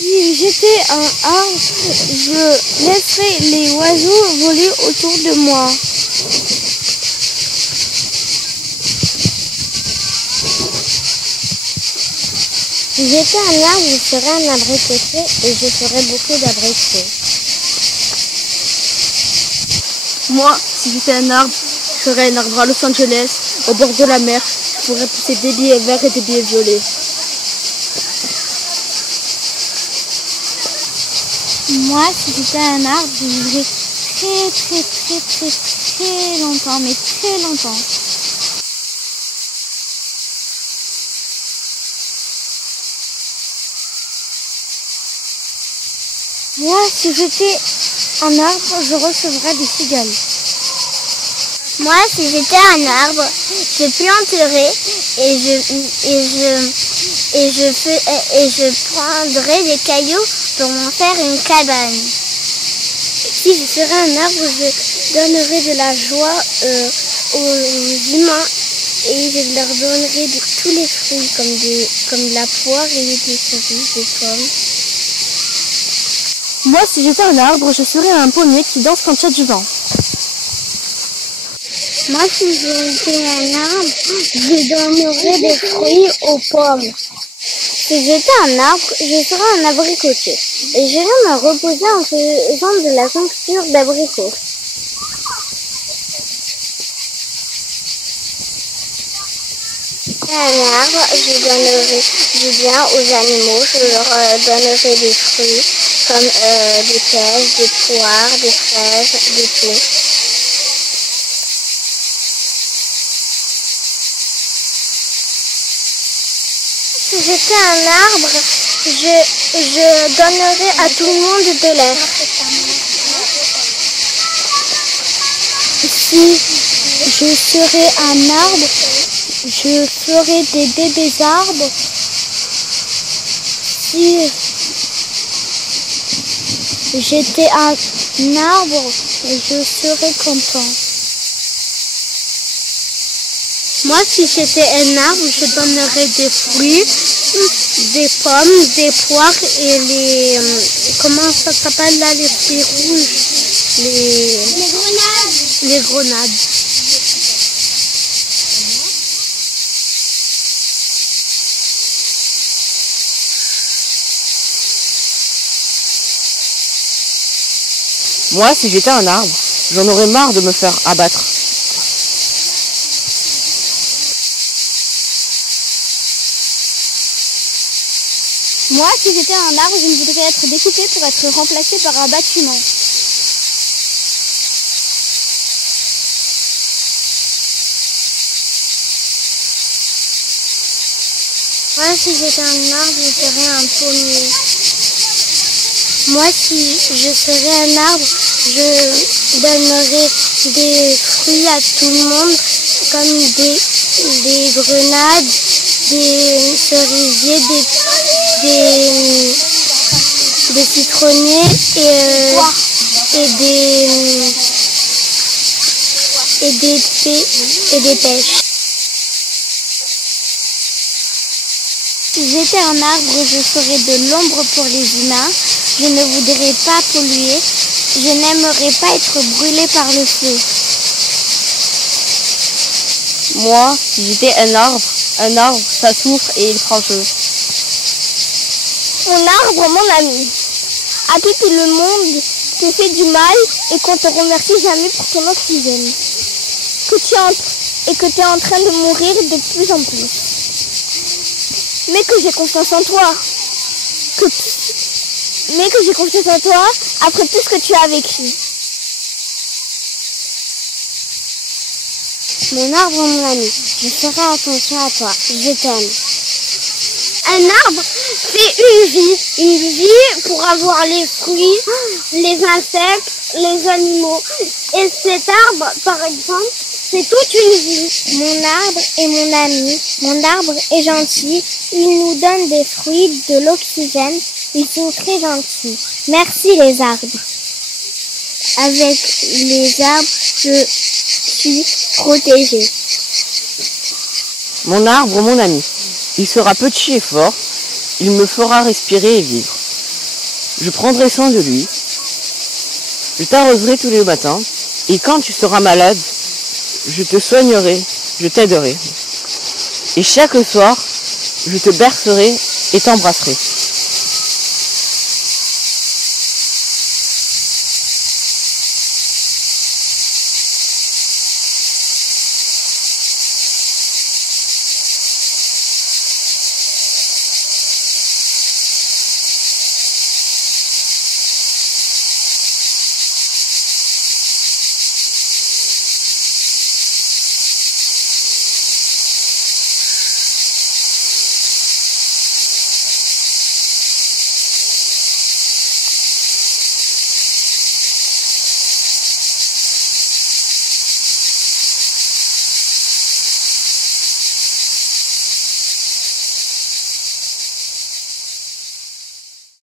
Si j'étais un arbre, je laisserais les oiseaux voler autour de moi. Si j'étais un arbre, je serais un abricotier et je ferais beaucoup d'abricots. Moi, si j'étais un arbre, je serais un arbre à Los Angeles, au bord de la mer. Je pourrais pousser des billets verts et des billets violets. Moi, si j'étais un arbre, je vivrais très longtemps, mais très longtemps. Moi, si j'étais un arbre, je recevrais des cigales. Moi, si j'étais un arbre, je planterais et je prendrais des cailloux pour m'en faire une cabane. Si je serais un arbre, je donnerais de la joie aux humains et je leur donnerais tous les fruits comme de la poire et des cerises, des pommes. Moi, si j'étais un arbre, je serais un pommier qui danse quand il y a du vent. Moi, si j'étais un arbre, je donnerais des fruits aux pommes. Si j'étais un arbre, je serais un abricotier. Et j'irais me reposer en faisant de la confiture d'abricots. Un arbre, je donnerais du bien aux animaux. Je leur donnerais des fruits comme des pêches, des poires, des fraises, des tout. Si j'étais un arbre, je donnerais à tout le monde de l'air. Si je serais un arbre, je ferais des bébés arbres. Si j'étais un arbre, je serais content. Moi, si j'étais un arbre, je donnerais des fruits, des pommes, des poires et les... comment ça s'appelle là, les fruits rouges? Les grenades. Les grenades. Moi, si j'étais un arbre, j'en aurais marre de me faire abattre. Moi, si j'étais un arbre, je ne voudrais être découpé pour être remplacé par un bâtiment. Moi, si j'étais un arbre, je serais un pommier. Moi, si je serais un arbre, je donnerais des fruits à tout le monde, comme des grenades, des cerisiers, des citronniers et des pêches. Si j'étais un arbre, je ferais de l'ombre pour les humains. Je ne voudrais pas polluer. Je n'aimerais pas être brûlé par le feu. Moi, si j'étais un arbre, ça souffre et il prend feu. Mon arbre, mon ami, à tout le monde te fait du mal et qu'on te remercie jamais pour ton oxygène. Que tu es en train de mourir de plus en plus. Mais que j'ai confiance en toi. Mais que j'ai confiance en toi après tout ce que tu as vécu. Mon arbre, mon ami, je ferai attention à toi. Je t'aime. Un arbre, c'est une vie pour avoir les fruits, les insectes, les animaux. Et cet arbre, par exemple, c'est toute une vie. Mon arbre est mon ami, mon arbre est gentil, il nous donne des fruits, de l'oxygène, ils sont très gentils. Merci les arbres. Avec les arbres, je suis protégée. Mon arbre, mon ami, il sera petit et fort, il me fera respirer et vivre. Je prendrai soin de lui. Je t'arroserai tous les matins. Et quand tu seras malade, je te soignerai, je t'aiderai. Et chaque soir, je te bercerai et t'embrasserai.